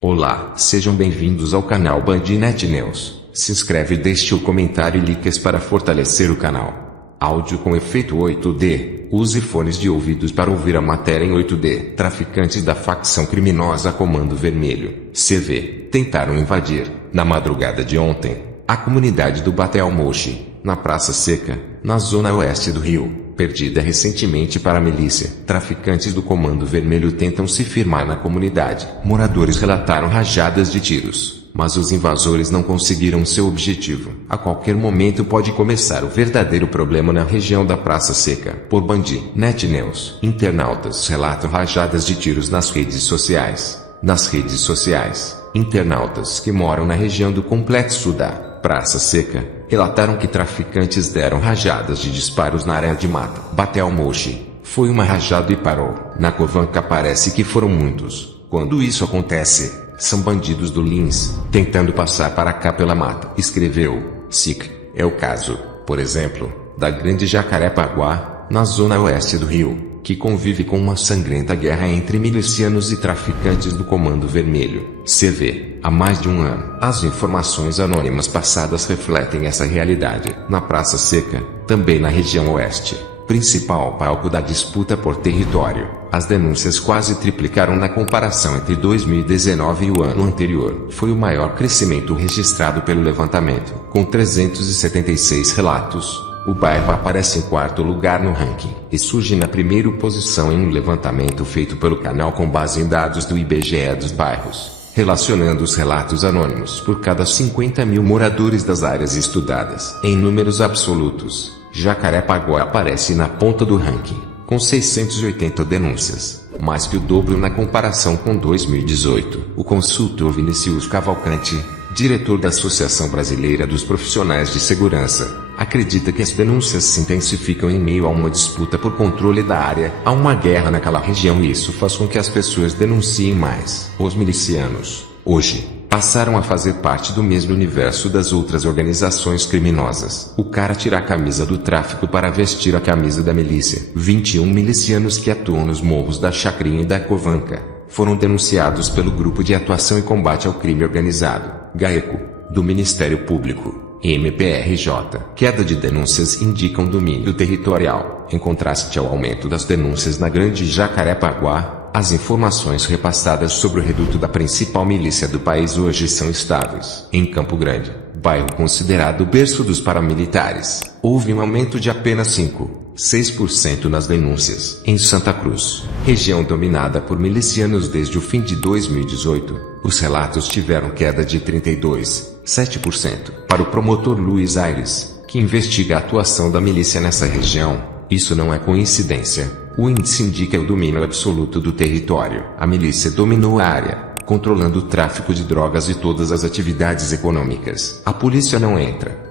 Olá, sejam bem-vindos ao canal BandNet News. Se inscreve e deixe o comentário e likes para fortalecer o canal. Áudio com efeito 8D. Use fones de ouvidos para ouvir a matéria em 8D. Traficantes da facção criminosa Comando Vermelho, CV, tentaram invadir, na madrugada de ontem, a comunidade do Batel Mochi, na Praça Seca, na zona oeste do Rio. Perdida recentemente para a milícia, traficantes do Comando Vermelho tentam se firmar na comunidade. Moradores relataram rajadas de tiros, mas os invasores não conseguiram seu objetivo. A qualquer momento pode começar o verdadeiro problema na região da Praça Seca. Por BandNet News, internautas relatam rajadas de tiros nas redes sociais. Nas redes sociais, internautas que moram na região do complexo da Praça Seca relataram que traficantes deram rajadas de disparos na área de mata. Batel Mochi. Foi uma rajada e parou. Na Covanca parece que foram muitos. Quando isso acontece, são bandidos do Lins, tentando passar para cá pela mata. Escreveu SIC. É o caso, por exemplo, da Grande Jacarepaguá, na zona oeste do Rio, que convive com uma sangrenta guerra entre milicianos e traficantes do Comando Vermelho, CV, há mais de um ano. As informações anônimas passadas refletem essa realidade. Na Praça Seca, também na região oeste, principal palco da disputa por território, as denúncias quase triplicaram na comparação entre 2019 e o ano anterior. Foi o maior crescimento registrado pelo levantamento, com 376 relatos. O bairro aparece em quarto lugar no ranking, e surge na primeira posição em um levantamento feito pelo canal com base em dados do IBGE dos bairros, relacionando os relatos anônimos por cada 50 mil moradores das áreas estudadas. Em números absolutos, Jacarepaguá aparece na ponta do ranking, com 680 denúncias, mais que o dobro na comparação com 2018. O consultor Vinicius Cavalcante, diretor da Associação Brasileira dos Profissionais de Segurança, acredita que as denúncias se intensificam em meio a uma disputa por controle da área. Há uma guerra naquela região e isso faz com que as pessoas denunciem mais. Os milicianos, hoje, passaram a fazer parte do mesmo universo das outras organizações criminosas. O cara tira a camisa do tráfico para vestir a camisa da milícia. 21 milicianos que atuam nos morros da Chacrinha e da Covanca foram denunciados pelo Grupo de Atuação e Combate ao Crime Organizado, GAECO, do Ministério Público, MPRJ. Queda de denúncias indica um domínio territorial. Em contraste ao aumento das denúncias na Grande Jacarepaguá, as informações repassadas sobre o reduto da principal milícia do país hoje são estáveis. Em Campo Grande, bairro considerado o berço dos paramilitares, houve um aumento de apenas 6% nas denúncias. Em Santa Cruz, região dominada por milicianos desde o fim de 2018, os relatos tiveram queda de 32,7%. Para o promotor Luiz Aires, que investiga a atuação da milícia nessa região, isso não é coincidência. O índice indica o domínio absoluto do território. A milícia dominou a área, controlando o tráfico de drogas e todas as atividades econômicas. A polícia não entra.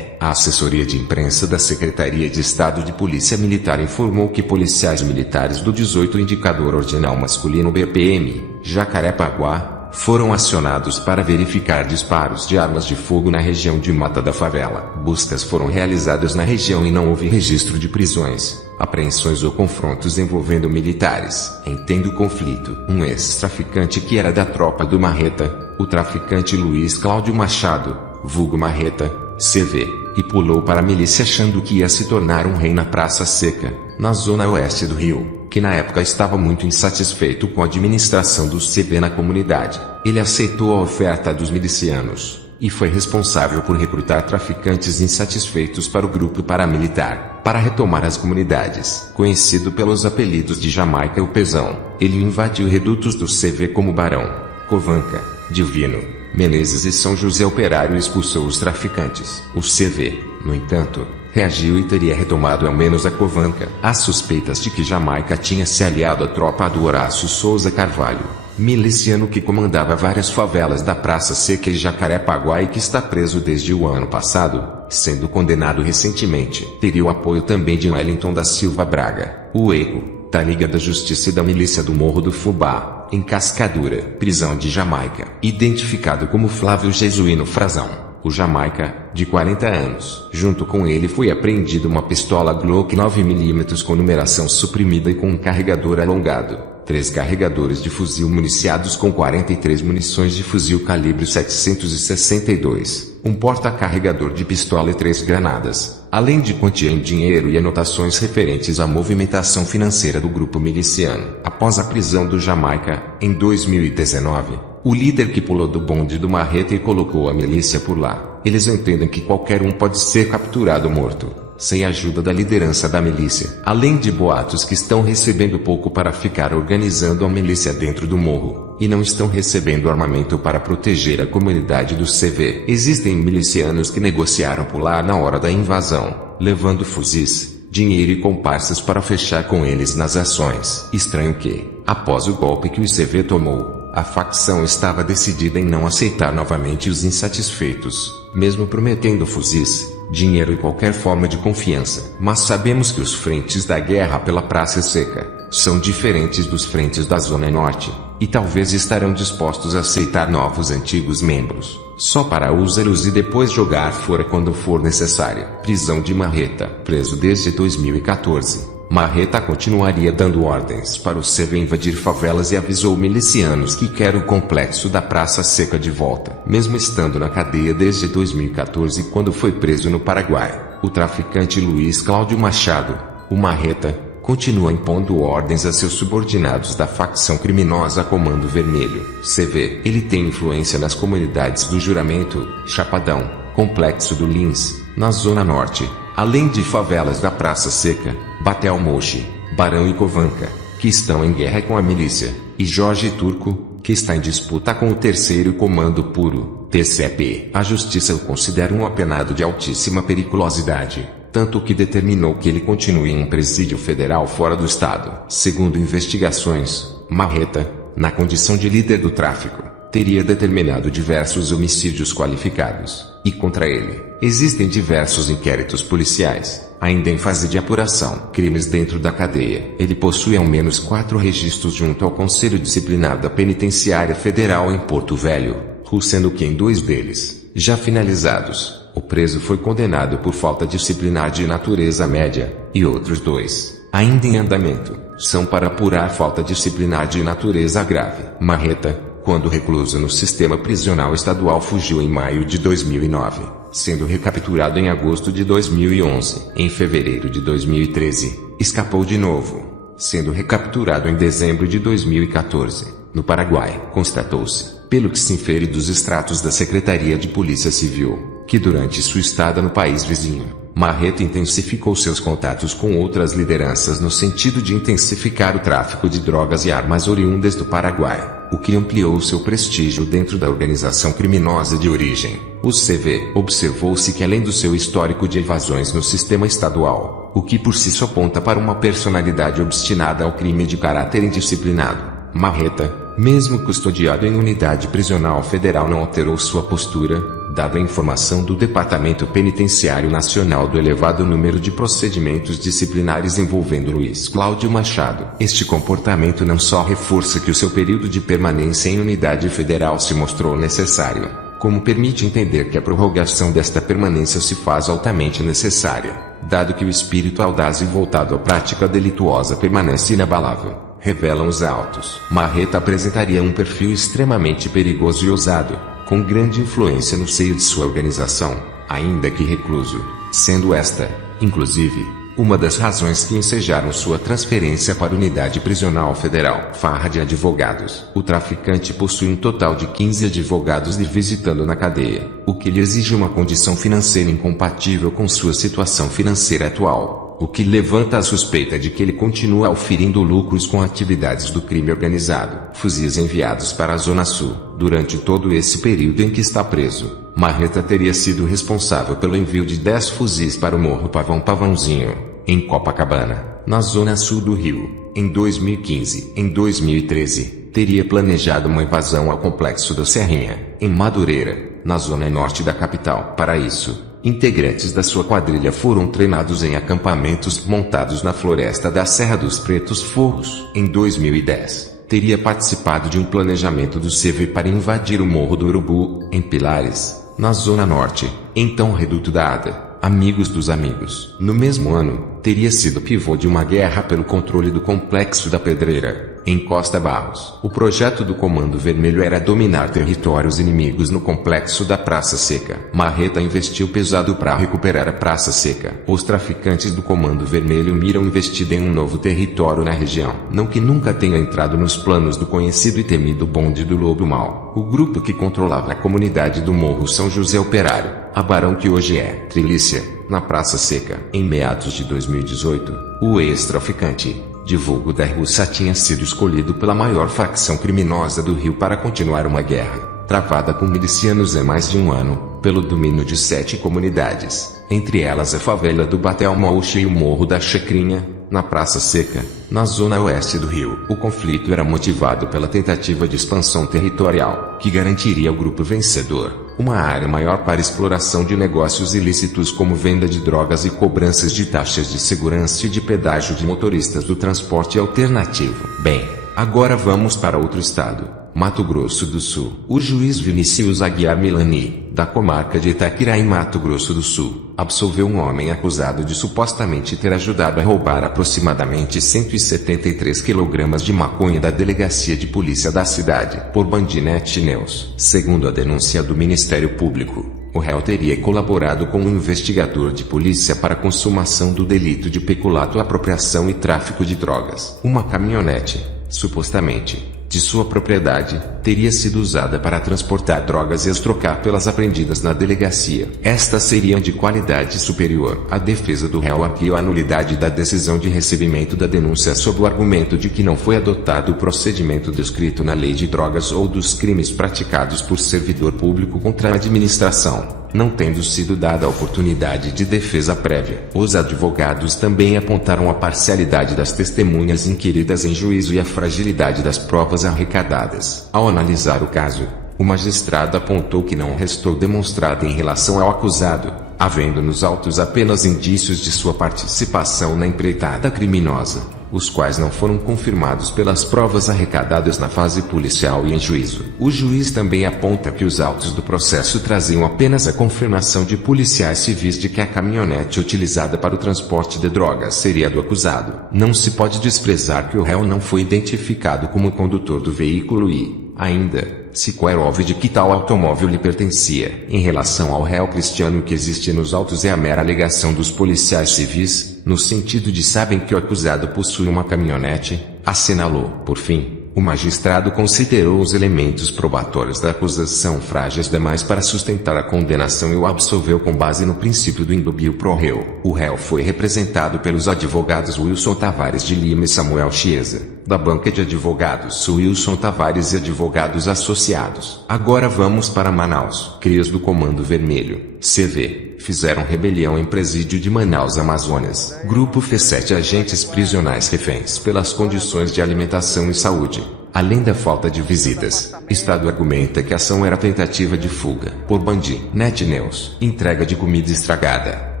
A assessoria de imprensa da Secretaria de Estado de Polícia Militar informou que policiais militares do 18º Indicador Ordinal Masculino BPM, Jacarepaguá, foram acionados para verificar disparos de armas de fogo na região de Mata da Favela. Buscas foram realizadas na região e não houve registro de prisões, apreensões ou confrontos envolvendo militares. Entendo o conflito. Um ex-traficante que era da tropa do Marreta, o traficante Luiz Cláudio Machado, vulgo Marreta, CV, e pulou para a milícia achando que ia se tornar um rei na Praça Seca, na zona oeste do Rio, que na época estava muito insatisfeito com a administração do CV na comunidade. Ele aceitou a oferta dos milicianos, e foi responsável por recrutar traficantes insatisfeitos para o grupo paramilitar. Para retomar as comunidades, conhecido pelos apelidos de Jamaica e o Pezão, ele invadiu redutos do CV como Barão, Covanca, Divino, Menezes e São José Operário e expulsou os traficantes. O CV, no entanto, reagiu e teria retomado ao menos a Covanca. Há suspeitas de que Jamaica tinha se aliado à tropa do Horácio Souza Carvalho, miliciano que comandava várias favelas da Praça Seca e Jacarepaguá e que está preso desde o ano passado, sendo condenado recentemente. Teria o apoio também de Wellington da Silva Braga, o ECO, da Liga da Justiça e da Milícia do Morro do Fubá, em Cascadura. Prisão de Jamaica. Identificado como Flávio Jesuíno Frazão, o Jamaica, de 40 anos. Junto com ele foi apreendida uma pistola Glock 9mm com numeração suprimida e com um carregador alongado. 3 carregadores de fuzil municiados com 43 munições de fuzil calibre 762, um porta-carregador de pistola e 3 granadas, além de quantia em dinheiro e anotações referentes à movimentação financeira do grupo miliciano. Após a prisão do Jamaica, em 2019, o líder que pulou do bonde do Marreta e colocou a milícia por lá, eles entendem que qualquer um pode ser capturado ou morto, sem a ajuda da liderança da milícia. Além de boatos que estão recebendo pouco para ficar organizando a milícia dentro do morro, e não estão recebendo armamento para proteger a comunidade do CV. Existem milicianos que negociaram por lá na hora da invasão, levando fuzis, dinheiro e comparsas para fechar com eles nas ações. Estranho que, após o golpe que o CV tomou, a facção estava decidida em não aceitar novamente os insatisfeitos, mesmo prometendo fuzis, dinheiro e qualquer forma de confiança. Mas sabemos que os frentes da guerra pela Praça Seca são diferentes dos frentes da Zona Norte, e talvez estarão dispostos a aceitar novos antigos membros, só para usá-los e depois jogar fora quando for necessário. Prisão de Marreta. Preso desde 2014. Marreta continuaria dando ordens para o CV invadir favelas e avisou milicianos que quer o complexo da Praça Seca de volta. Mesmo estando na cadeia desde 2014 quando foi preso no Paraguai, o traficante Luiz Cláudio Machado, o Marreta, continua impondo ordens a seus subordinados da facção criminosa Comando Vermelho, CV. Ele tem influência nas comunidades do Juramento, Chapadão, Complexo do Lins, na Zona Norte, além de favelas da Praça Seca, Batel Mochi, Barão e Covanca, que estão em guerra com a milícia, e Jorge Turco, que está em disputa com o Terceiro Comando Puro, TCP. A justiça o considera um apenado de altíssima periculosidade, tanto que determinou que ele continue em um presídio federal fora do estado. Segundo investigações, Marreta, na condição de líder do tráfico, teria determinado diversos homicídios qualificados, e contra ele, existem diversos inquéritos policiais, ainda em fase de apuração. Crimes dentro da cadeia. Ele possui ao menos 4 registros junto ao Conselho Disciplinar da Penitenciária Federal em Porto Velho, sendo que em 2 deles, já finalizados, o preso foi condenado por falta disciplinar de natureza média, e outros 2, ainda em andamento, são para apurar falta disciplinar de natureza grave. Marreta, quando recluso no sistema prisional estadual, fugiu em maio de 2009, sendo recapturado em agosto de 2011. Em fevereiro de 2013, escapou de novo, sendo recapturado em dezembro de 2014, no Paraguai. Constatou-se, pelo que se infere dos extratos da Secretaria de Polícia Civil, que durante sua estada no país vizinho, Marreta intensificou seus contatos com outras lideranças no sentido de intensificar o tráfico de drogas e armas oriundas do Paraguai, o que ampliou seu prestígio dentro da organização criminosa de origem. O CV. Observou-se que além do seu histórico de evasões no sistema estadual, o que por si só aponta para uma personalidade obstinada ao crime de caráter indisciplinado, Marreta, mesmo custodiado em unidade prisional federal, não alterou sua postura, dada a informação do Departamento Penitenciário Nacional do elevado número de procedimentos disciplinares envolvendo Luiz Cláudio Machado. Este comportamento não só reforça que o seu período de permanência em unidade federal se mostrou necessário, como permite entender que a prorrogação desta permanência se faz altamente necessária, dado que o espírito audaz e voltado à prática delituosa permanece inabalável. Revelam os autos. Marreta apresentaria um perfil extremamente perigoso e ousado, com grande influência no seio de sua organização, ainda que recluso, sendo esta, inclusive, uma das razões que ensejaram sua transferência para a unidade prisional federal. Farra de advogados. O traficante possui um total de 15 advogados lhe visitando na cadeia, o que lhe exige uma condição financeira incompatível com sua situação financeira atual, o que levanta a suspeita de que ele continua auferindo lucros com atividades do crime organizado. Fuzis enviados para a Zona Sul. Durante todo esse período em que está preso, Marreta teria sido responsável pelo envio de 10 fuzis para o Morro Pavãozinho, em Copacabana, na Zona Sul do Rio, em 2015. Em 2013, teria planejado uma invasão ao Complexo da Serrinha, em Madureira, na Zona Norte da capital. Para isso, integrantes da sua quadrilha foram treinados em acampamentos montados na floresta da Serra dos Pretos Forros. Em 2010, teria participado de um planejamento do CV para invadir o Morro do Urubu, em Pilares, na Zona Norte, então Reduto da Ada, Amigos dos Amigos. No mesmo ano, teria sido pivô de uma guerra pelo controle do Complexo da Pedreira, em Costa Barros. O projeto do Comando Vermelho era dominar territórios inimigos no complexo da Praça Seca. Marreta investiu pesado para recuperar a Praça Seca. Os traficantes do Comando Vermelho miram investida em um novo território na região. Não que nunca tenha entrado nos planos do conhecido e temido bonde do Lobo Mau. O grupo que controlava a comunidade do Morro São José Operário, a Barão que hoje é Trilícia, na Praça Seca. Em meados de 2018, o ex-traficante, divulgo da Russa, tinha sido escolhido pela maior facção criminosa do Rio para continuar uma guerra, travada com milicianos há mais de um ano, pelo domínio de 7 comunidades, entre elas a favela do Batel Mauche e o Morro da Chacrinha, na Praça Seca, na zona oeste do Rio. O conflito era motivado pela tentativa de expansão territorial, que garantiria ao grupo vencedor uma área maior para exploração de negócios ilícitos como venda de drogas e cobranças de taxas de segurança e de pedágio de motoristas do transporte alternativo. Bem, agora vamos para outro estado, Mato Grosso do Sul. O juiz Vinícius Aguiar Milani, da comarca de Itaquira em Mato Grosso do Sul, absolveu um homem acusado de supostamente ter ajudado a roubar aproximadamente 173 kg de maconha da delegacia de polícia da cidade, por Bandinet News. Segundo a denúncia do Ministério Público, o réu teria colaborado com um investigador de polícia para a consumação do delito de peculato, apropriação e tráfico de drogas. Uma caminhonete, supostamente de sua propriedade, teria sido usada para transportar drogas e as trocar pelas apreendidas na delegacia. Estas seriam de qualidade superior. A defesa do réu arguiu a nulidade da decisão de recebimento da denúncia sob o argumento de que não foi adotado o procedimento descrito na Lei de Drogas ou dos crimes praticados por servidor público contra a administração, não tendo sido dada a oportunidade de defesa prévia. Os advogados também apontaram a parcialidade das testemunhas inquiridas em juízo e a fragilidade das provas arrecadadas. Ao analisar o caso, o magistrado apontou que não restou demonstrada em relação ao acusado, havendo nos autos apenas indícios de sua participação na empreitada criminosa, os quais não foram confirmados pelas provas arrecadadas na fase policial e em juízo. O juiz também aponta que os autos do processo traziam apenas a confirmação de policiais civis de que a caminhonete utilizada para o transporte de drogas seria a do acusado. Não se pode desprezar que o réu não foi identificado como o condutor do veículo e, ainda, sequer houve de que tal automóvel lhe pertencia. Em relação ao réu Cristiano, o que existe nos autos é a mera alegação dos policiais civis, no sentido de sabem que o acusado possui uma caminhonete, assinalou. Por fim, o magistrado considerou os elementos probatórios da acusação frágeis demais para sustentar a condenação e o absolveu com base no princípio do indubio pro réu. O réu foi representado pelos advogados Wilson Tavares de Lima e Samuel Chiesa, da banca de advogados Wilson Tavares e advogados associados. Agora vamos para Manaus. Crias do Comando Vermelho, CV, fizeram rebelião em presídio de Manaus, Amazonas. Grupo fez 7 agentes prisionais reféns pelas condições de alimentação e saúde, além da falta de visitas. Estado argumenta que a ação era tentativa de fuga. Por Bandinet News, entrega de comida estragada,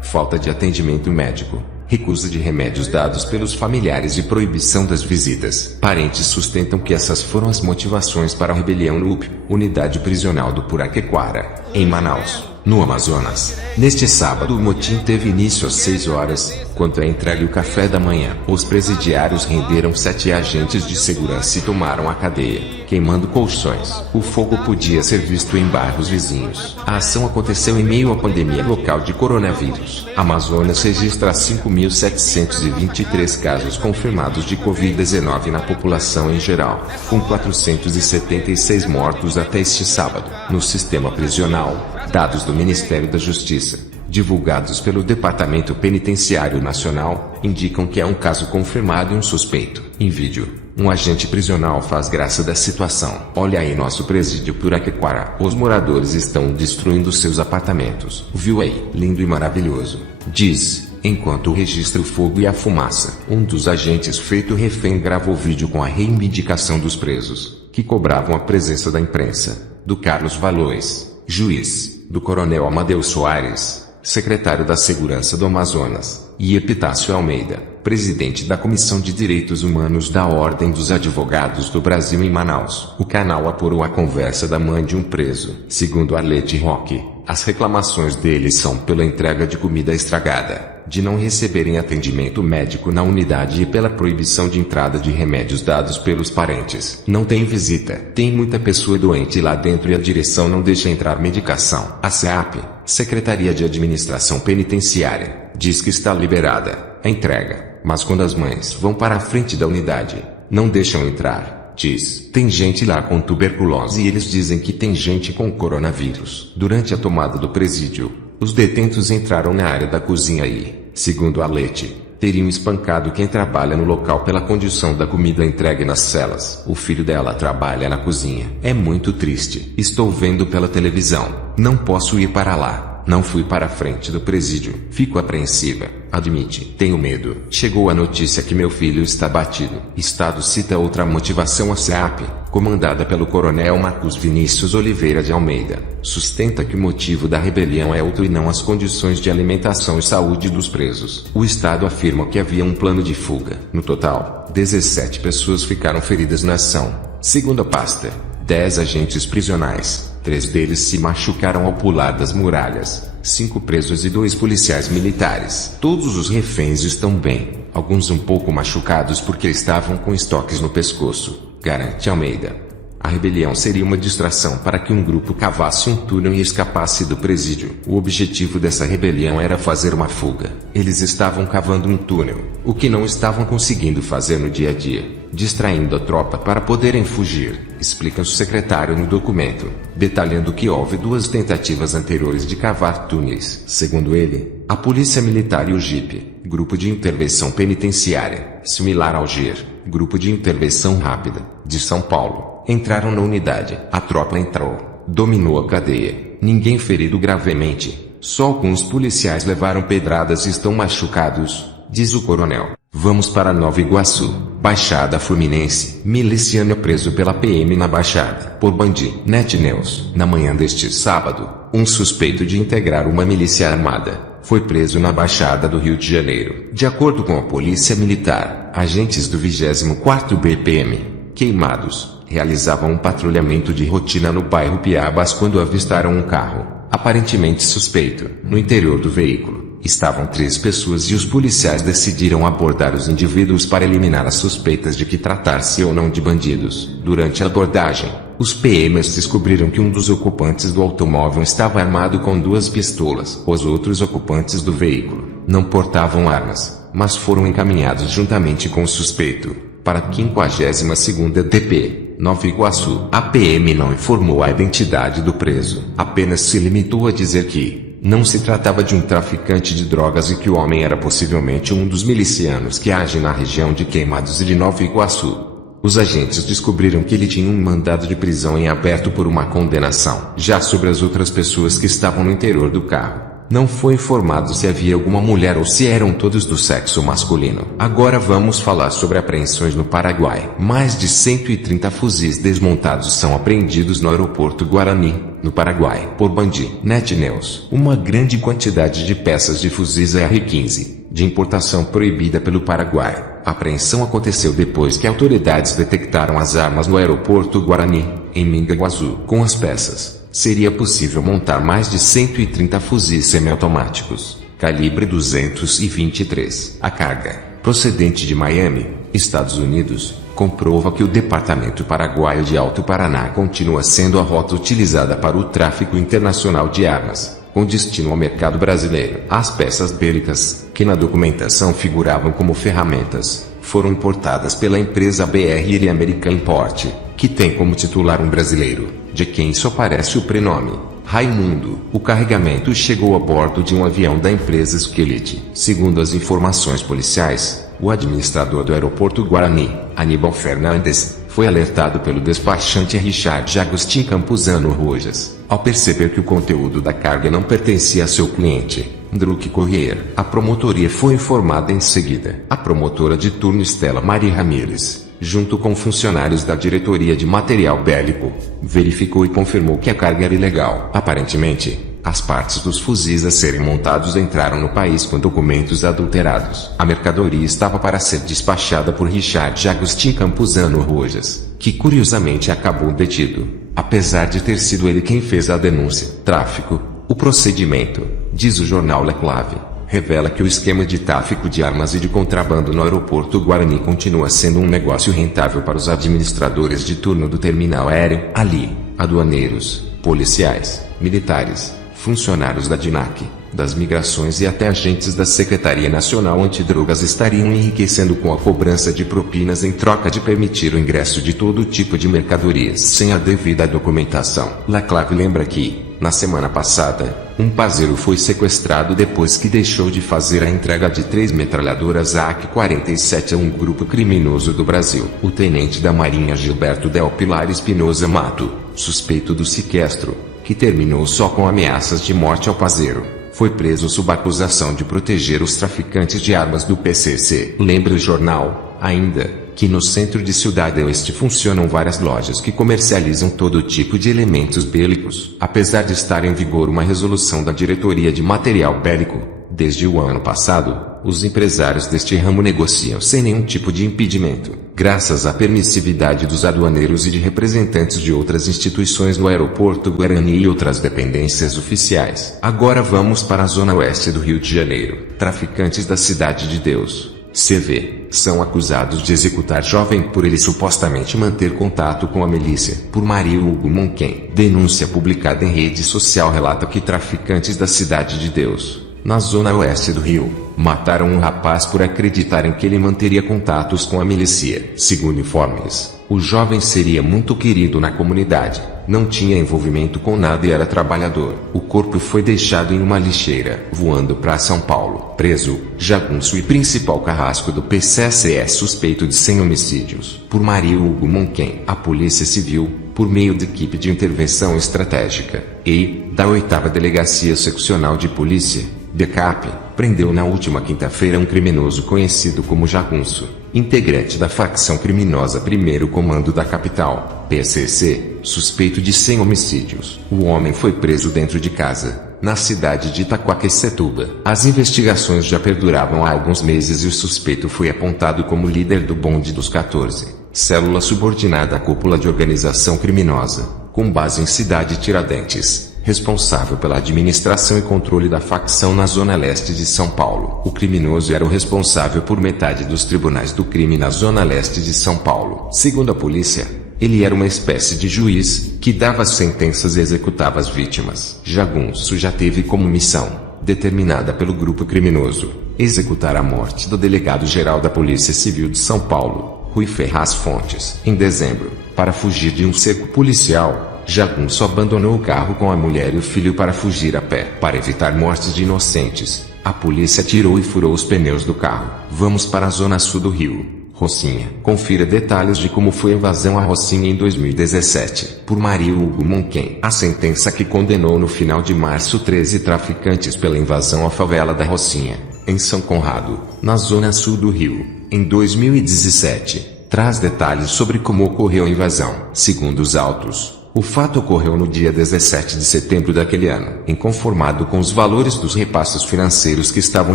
falta de atendimento médico, recusa de remédios dados pelos familiares e proibição das visitas. Parentes sustentam que essas foram as motivações para a rebelião no UP, Unidade Prisional do Puraquequara, em Manaus, no Amazonas. Neste sábado o motim teve início às 6 horas, quando é entregue o café da manhã. Os presidiários renderam 7 agentes de segurança e tomaram a cadeia, queimando colchões. O fogo podia ser visto em bairros vizinhos. A ação aconteceu em meio à pandemia local de coronavírus. Amazonas registra 5.723 casos confirmados de Covid-19 na população em geral, com 476 mortos até este sábado. No sistema prisional, dados do Ministério da Justiça, divulgados pelo Departamento Penitenciário Nacional, indicam que é um caso confirmado e um suspeito. Em vídeo, um agente prisional faz graça da situação. Olha aí nosso presídio Puraquequara. Os moradores estão destruindo seus apartamentos. Viu aí? Lindo e maravilhoso, diz, enquanto registra o fogo e a fumaça. Um dos agentes feito refém gravou vídeo com a reivindicação dos presos, que cobravam a presença da imprensa, do Carlos Valois, juiz, do Coronel Amadeu Soares, secretário da Segurança do Amazonas, e Epitácio Almeida, presidente da Comissão de Direitos Humanos da Ordem dos Advogados do Brasil em Manaus. O canal apurou a conversa da mãe de um preso. Segundo Arlete Roque, as reclamações dele são pela entrega de comida estragada, de não receberem atendimento médico na unidade e pela proibição de entrada de remédios dados pelos parentes. Não tem visita. Tem muita pessoa doente lá dentro e a direção não deixa entrar medicação. A SEAP, Secretaria de Administração Penitenciária, diz que está liberada a entrega, mas quando as mães vão para a frente da unidade, não deixam entrar. Diz, tem gente lá com tuberculose e eles dizem que tem gente com coronavírus. Durante a tomada do presídio, os detentos entraram na área da cozinha e, segundo a Lete, teriam espancado quem trabalha no local pela condição da comida entregue nas celas. O filho dela trabalha na cozinha. É muito triste. Estou vendo pela televisão. Não posso ir para lá. Não fui para a frente do presídio. Fico apreensiva. Admite. Tenho medo. Chegou a notícia que meu filho está batido. Estado cita outra motivação. A SEAP, comandada pelo coronel Marcos Vinícius Oliveira de Almeida, sustenta que o motivo da rebelião é outro e não as condições de alimentação e saúde dos presos. O Estado afirma que havia um plano de fuga. No total, 17 pessoas ficaram feridas na ação. Segundo a pasta, 10 agentes prisionais, 3 deles se machucaram ao pular das muralhas, 5 presos e 2 policiais militares. Todos os reféns estão bem, alguns um pouco machucados porque estavam com estoques no pescoço, garante Almeida. A rebelião seria uma distração para que um grupo cavasse um túnel e escapasse do presídio. O objetivo dessa rebelião era fazer uma fuga. Eles estavam cavando um túnel, o que não estavam conseguindo fazer no dia a dia, distraindo a tropa para poderem fugir, explica o secretário no documento, detalhando que houve 2 tentativas anteriores de cavar túneis. Segundo ele, a Polícia Militar e o GIP, Grupo de Intervenção Penitenciária, similar ao GIR, Grupo de Intervenção Rápida, de São Paulo, entraram na unidade. A tropa entrou, dominou a cadeia. Ninguém ferido gravemente. Só alguns policiais levaram pedradas e estão machucados, diz o coronel. Vamos para Nova Iguaçu, Baixada Fluminense. Miliciano é preso pela PM na Baixada, por Bandnet News. Na manhã deste sábado, um suspeito de integrar uma milícia armada foi preso na Baixada do Rio de Janeiro. De acordo com a Polícia Militar, agentes do 24º BPM, Queimados, realizavam um patrulhamento de rotina no bairro Piabas quando avistaram um carro, aparentemente suspeito. No interior do veículo, estavam 3 pessoas e os policiais decidiram abordar os indivíduos para eliminar as suspeitas de que tratar-se ou não de bandidos. Durante a abordagem, os PMs descobriram que um dos ocupantes do automóvel estava armado com 2 pistolas. Os outros ocupantes do veículo não portavam armas, mas foram encaminhados juntamente com o suspeito para a 52ª DP, Nova Iguaçu. A PM não informou a identidade do preso, apenas se limitou a dizer que não se tratava de um traficante de drogas e que o homem era possivelmente um dos milicianos que agem na região de Queimados e de Nova Iguaçu. Os agentes descobriram que ele tinha um mandado de prisão em aberto por uma condenação. Já sobre as outras pessoas que estavam no interior do carro, não foi informado se havia alguma mulher ou se eram todos do sexo masculino. Agora vamos falar sobre apreensões no Paraguai. Mais de 130 fuzis desmontados são apreendidos no aeroporto Guarani, no Paraguai, por Bandnet News. Uma grande quantidade de peças de fuzis AR-15, de importação proibida pelo Paraguai. A apreensão aconteceu depois que autoridades detectaram as armas no aeroporto Guarani, em Mingaguaçu. Com as peças, seria possível montar mais de 130 fuzis semiautomáticos, calibre 223. A carga, procedente de Miami, Estados Unidos, comprova que o Departamento Paraguaio de Alto Paraná continua sendo a rota utilizada para o tráfico internacional de armas, com destino ao mercado brasileiro. As peças bélicas, que na documentação figuravam como ferramentas, foram importadas pela empresa BRL American Import, que tem como titular um brasileiro, de quem só aparece o prenome Raimundo. O carregamento chegou a bordo de um avião da empresa Skillet. Segundo as informações policiais, o administrador do aeroporto Guarani, Aníbal Fernandes, foi alertado pelo despachante Richard Agostinho Campuzano Rojas, ao perceber que o conteúdo da carga não pertencia a seu cliente, Druck Corrêa. A promotoria foi informada em seguida. A promotora de turno Estela Maria Ramírez, junto com funcionários da diretoria de material bélico, verificou e confirmou que a carga era ilegal. Aparentemente, as partes dos fuzis a serem montados entraram no país com documentos adulterados. A mercadoria estava para ser despachada por Richard Agostinho Campuzano Rojas, que curiosamente acabou detido, apesar de ter sido ele quem fez a denúncia. Tráfico. O procedimento, diz o jornal Le Clave, revela que o esquema de tráfico de armas e de contrabando no aeroporto Guarani continua sendo um negócio rentável para os administradores de turno do terminal aéreo. Ali, aduaneiros, policiais, militares, funcionários da DINAC, das migrações e até agentes da Secretaria Nacional Antidrogas estariam enriquecendo com a cobrança de propinas em troca de permitir o ingresso de todo tipo de mercadorias sem a devida documentação. Laclave lembra que, na semana passada, um parceiro foi sequestrado depois que deixou de fazer a entrega de 3 metralhadoras AK-47 a um grupo criminoso do Brasil. O tenente da Marinha Gilberto Del Pilar Espinosa Mato, suspeito do sequestro, que terminou só com ameaças de morte ao parceiro, foi preso sob acusação de proteger os traficantes de armas do PCC. Lembra o jornal, ainda, que no centro de Ciudad Oeste funcionam várias lojas que comercializam todo tipo de elementos bélicos. Apesar de estar em vigor uma resolução da Diretoria de Material Bélico, desde o ano passado, os empresários deste ramo negociam sem nenhum tipo de impedimento, graças à permissividade dos aduaneiros e de representantes de outras instituições no aeroporto Guarani e outras dependências oficiais. Agora vamos para a zona oeste do Rio de Janeiro. Traficantes da Cidade de Deus, CV, são acusados de executar jovem por ele supostamente manter contato com a milícia. Por Maria Hugo Monquem. Denúncia publicada em rede social relata que traficantes da Cidade de Deus, na zona oeste do Rio, mataram um rapaz por acreditarem que ele manteria contatos com a milícia. Segundo informes, o jovem seria muito querido na comunidade, não tinha envolvimento com nada e era trabalhador. O corpo foi deixado em uma lixeira. Voando para São Paulo. Preso, jagunço e principal carrasco do PCC é suspeito de 100 homicídios. Por Maria Hugo Monquem. A Polícia Civil, por meio de equipe de intervenção estratégica, e, da 8ª Delegacia Seccional de Polícia, DECAP, prendeu na última quinta-feira um criminoso conhecido como Jagunço, integrante da facção criminosa Primeiro Comando da Capital, PCC, suspeito de 100 homicídios. O homem foi preso dentro de casa, na cidade de Itaquaquecetuba. As investigações já perduravam há alguns meses e o suspeito foi apontado como líder do Bonde dos 14, célula subordinada à cúpula de organização criminosa, com base em Cidade Tiradentes, responsável pela administração e controle da facção na zona leste de São Paulo. O criminoso era o responsável por metade dos tribunais do crime na zona leste de São Paulo. Segundo a polícia, ele era uma espécie de juiz, que dava sentenças e executava as vítimas. Jagunço já teve como missão, determinada pelo grupo criminoso, executar a morte do delegado-geral da Polícia Civil de São Paulo, Rui Ferraz Fontes. Em dezembro, para fugir de um cerco policial, Jagunço abandonou o carro com a mulher e o filho para fugir a pé. Para evitar mortes de inocentes, a polícia tirou e furou os pneus do carro. Vamos para a zona sul do Rio. Rocinha. Confira detalhes de como foi a invasão à Rocinha em 2017. Por Maria Hugo Monquem. A sentença que condenou no final de março 13 traficantes pela invasão à favela da Rocinha, em São Conrado, na zona sul do Rio, em 2017, traz detalhes sobre como ocorreu a invasão. Segundo os autos, o fato ocorreu no dia 17 de setembro daquele ano, inconformado com os valores dos repasses financeiros que estavam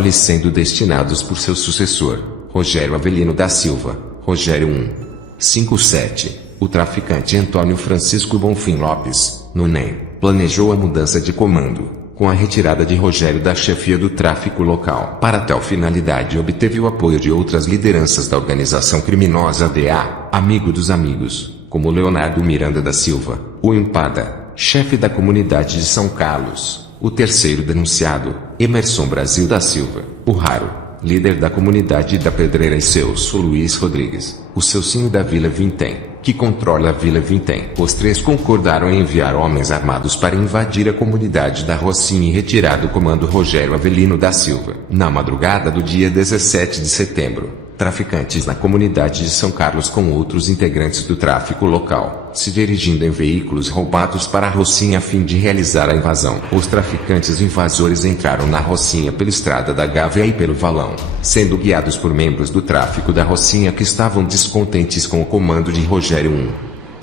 lhe sendo destinados por seu sucessor, Rogério Avelino da Silva, Rogério 157. O traficante Antônio Francisco Bonfim Lopes, no NEM, planejou a mudança de comando, com a retirada de Rogério da chefia do tráfico local. Para tal finalidade obteve o apoio de outras lideranças da organização criminosa DA, Amigo dos Amigos, como Leonardo Miranda da Silva, o Empada, chefe da comunidade de São Carlos, o terceiro denunciado, Emerson Brasil da Silva, o Raro, líder da comunidade da Pedreira, e seu Luiz Rodrigues, o Celcinho da Vila Vintém, que controla a Vila Vintém. Os três concordaram em enviar homens armados para invadir a comunidade da Rocinha e retirar do comando Rogério Avelino da Silva. Na madrugada do dia 17 de setembro, traficantes na comunidade de São Carlos com outros integrantes do tráfico local, se dirigindo em veículos roubados para a Rocinha a fim de realizar a invasão. Os traficantes invasores entraram na Rocinha pela Estrada da Gávea e pelo Valão, sendo guiados por membros do tráfico da Rocinha que estavam descontentes com o comando de Rogério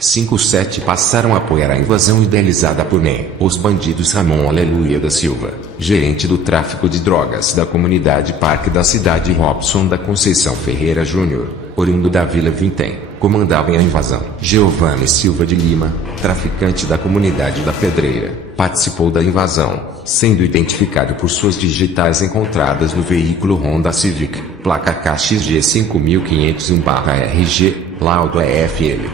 157 passaram a apoiar a invasão idealizada por NEM. Os bandidos Ramon Aleluia da Silva, gerente do tráfico de drogas da comunidade Parque da Cidade, e Robson da Conceição Ferreira Júnior, oriundo da Vila Vintém, comandava a invasão. Giovanni Silva de Lima, traficante da comunidade da Pedreira, participou da invasão, sendo identificado por suas digitais encontradas no veículo Honda Civic, placa KXG 5501/RG, laudo EFL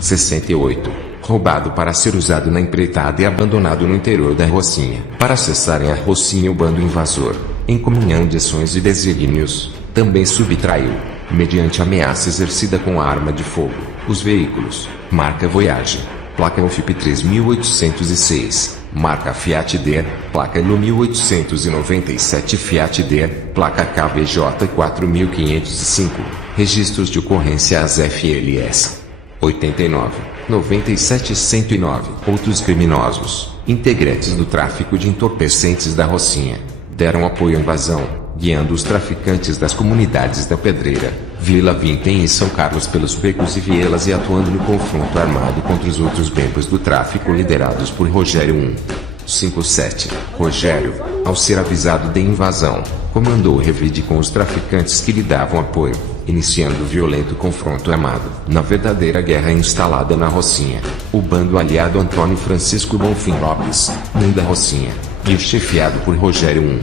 68. Roubado para ser usado na empreitada e abandonado no interior da Rocinha. Para acessarem a Rocinha, o bando invasor, em comunhão de ações e desígnios, também subtraiu, mediante ameaça exercida com arma de fogo, os veículos, marca Voyage, placa UFIP 3806, marca Fiat D, placa NU 1897 Fiat D, placa KVJ 4505, registros de ocorrência às FLS 89, 97 e 109. Outros criminosos, integrantes do tráfico de entorpecentes da Rocinha, deram apoio à invasão, guiando os traficantes das comunidades da Pedreira, Vila Vintém e São Carlos pelos becos e vielas e atuando no confronto armado contra os outros membros do tráfico liderados por Rogério 157. Rogério, ao ser avisado da invasão, comandou o revide com os traficantes que lhe davam apoio, iniciando o violento confronto armado. Na verdadeira guerra instalada na Rocinha, o bando aliado Antônio Francisco Bonfim Lopes, da Rocinha, e chefiado por Rogério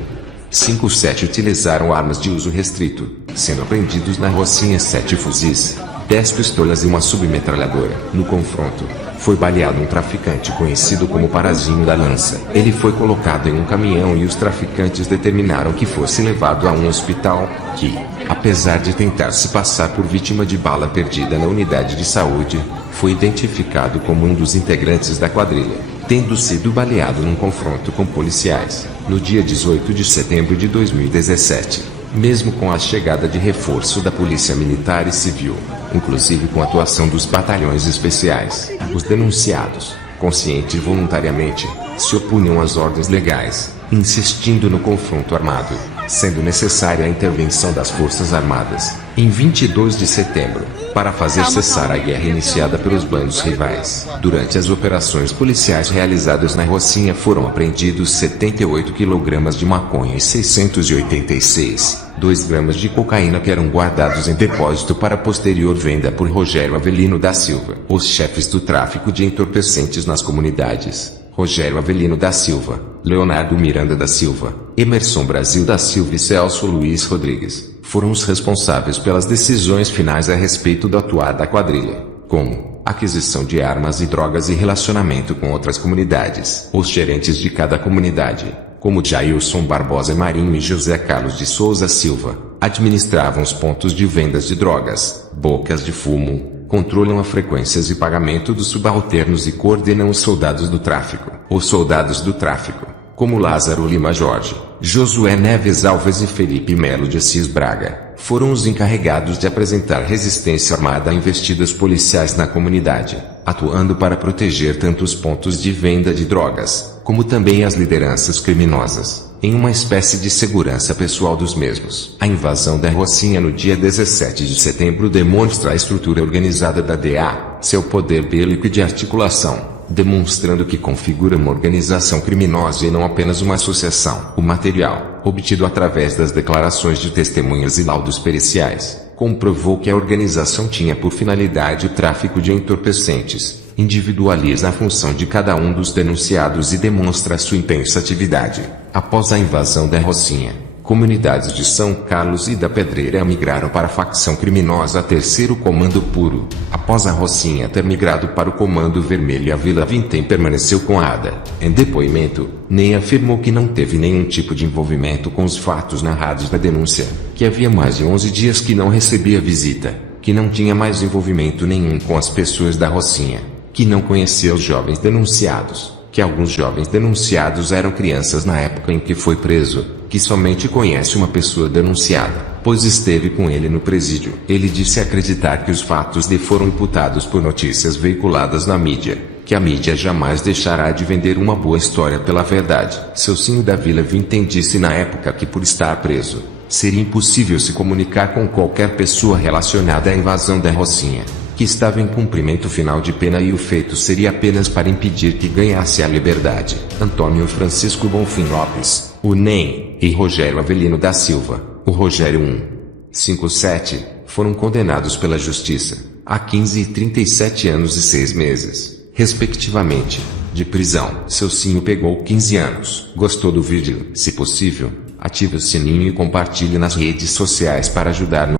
157 utilizaram armas de uso restrito, sendo apreendidos na Rocinha 7 fuzis, 10 pistolas e uma submetralhadora. No confronto, foi baleado um traficante conhecido como Parazinho da Lança. Ele foi colocado em um caminhão e os traficantes determinaram que fosse levado a um hospital, que, apesar de tentar se passar por vítima de bala perdida na unidade de saúde, foi identificado como um dos integrantes da quadrilha, tendo sido baleado num confronto com policiais, no dia 18 de setembro de 2017, mesmo com a chegada de reforço da Polícia Militar e Civil, inclusive com a atuação dos batalhões especiais. Os denunciados, consciente e voluntariamente, se opunham às ordens legais, insistindo no confronto armado, sendo necessária a intervenção das Forças Armadas, em 22 de setembro, para fazer cessar a guerra iniciada pelos bandos rivais. Durante as operações policiais realizadas na Rocinha foram apreendidos 78 kg de maconha e 686,2 gramas de cocaína que eram guardados em depósito para posterior venda por Rogério Avelino da Silva. Os chefes do tráfico de entorpecentes nas comunidades: Rogério Avelino da Silva, Leonardo Miranda da Silva, Emerson Brasil da Silva e Celso Luiz Rodrigues, foram os responsáveis pelas decisões finais a respeito do atuar da quadrilha, como aquisição de armas e drogas e relacionamento com outras comunidades. Os gerentes de cada comunidade, como Jailson Barbosa Marinho e José Carlos de Souza Silva, administravam os pontos de vendas de drogas, bocas de fumo, controlam as frequências e pagamento dos subalternos e coordenam os soldados do tráfico. Os soldados do tráfico, como Lázaro Lima Jorge, Josué Neves Alves e Felipe Melo de Assis Braga, foram os encarregados de apresentar resistência armada a investidas policiais na comunidade, atuando para proteger tanto os pontos de venda de drogas, como também as lideranças criminosas, em uma espécie de segurança pessoal dos mesmos. A invasão da Rocinha no dia 17 de setembro demonstra a estrutura organizada da DA, seu poder bélico e de articulação, demonstrando que configura uma organização criminosa e não apenas uma associação. O material, obtido através das declarações de testemunhas e laudos periciais, comprovou que a organização tinha por finalidade o tráfico de entorpecentes, individualiza a função de cada um dos denunciados e demonstra sua intensa atividade. Após a invasão da Rocinha, comunidades de São Carlos e da Pedreira migraram para a facção criminosa Terceiro Comando Puro. Após a Rocinha ter migrado para o Comando Vermelho, a Vila Vintém permaneceu com a ADA. Em depoimento, NEM afirmou que não teve nenhum tipo de envolvimento com os fatos narrados na denúncia, que havia mais de 11 dias que não recebia visita, que não tinha mais envolvimento nenhum com as pessoas da Rocinha, que não conhecia os jovens denunciados, que alguns jovens denunciados eram crianças na época em que foi preso, que somente conhece uma pessoa denunciada, pois esteve com ele no presídio. Ele disse acreditar que os fatos lhe foram imputados por notícias veiculadas na mídia, que a mídia jamais deixará de vender uma boa história pela verdade. Celcinho da Vila Vintém disse na época que por estar preso, seria impossível se comunicar com qualquer pessoa relacionada à invasão da Rocinha, que estava em cumprimento final de pena e o feito seria apenas para impedir que ganhasse a liberdade. Antônio Francisco Bonfim Lopes, o NEM, e Rogério Avelino da Silva, o Rogério 157, foram condenados pela justiça a 15 e 37 anos e 6 meses, respectivamente, de prisão. Seu Sinho pegou 15 anos. Gostou do vídeo? Se possível, ative o sininho e compartilhe nas redes sociais para ajudar no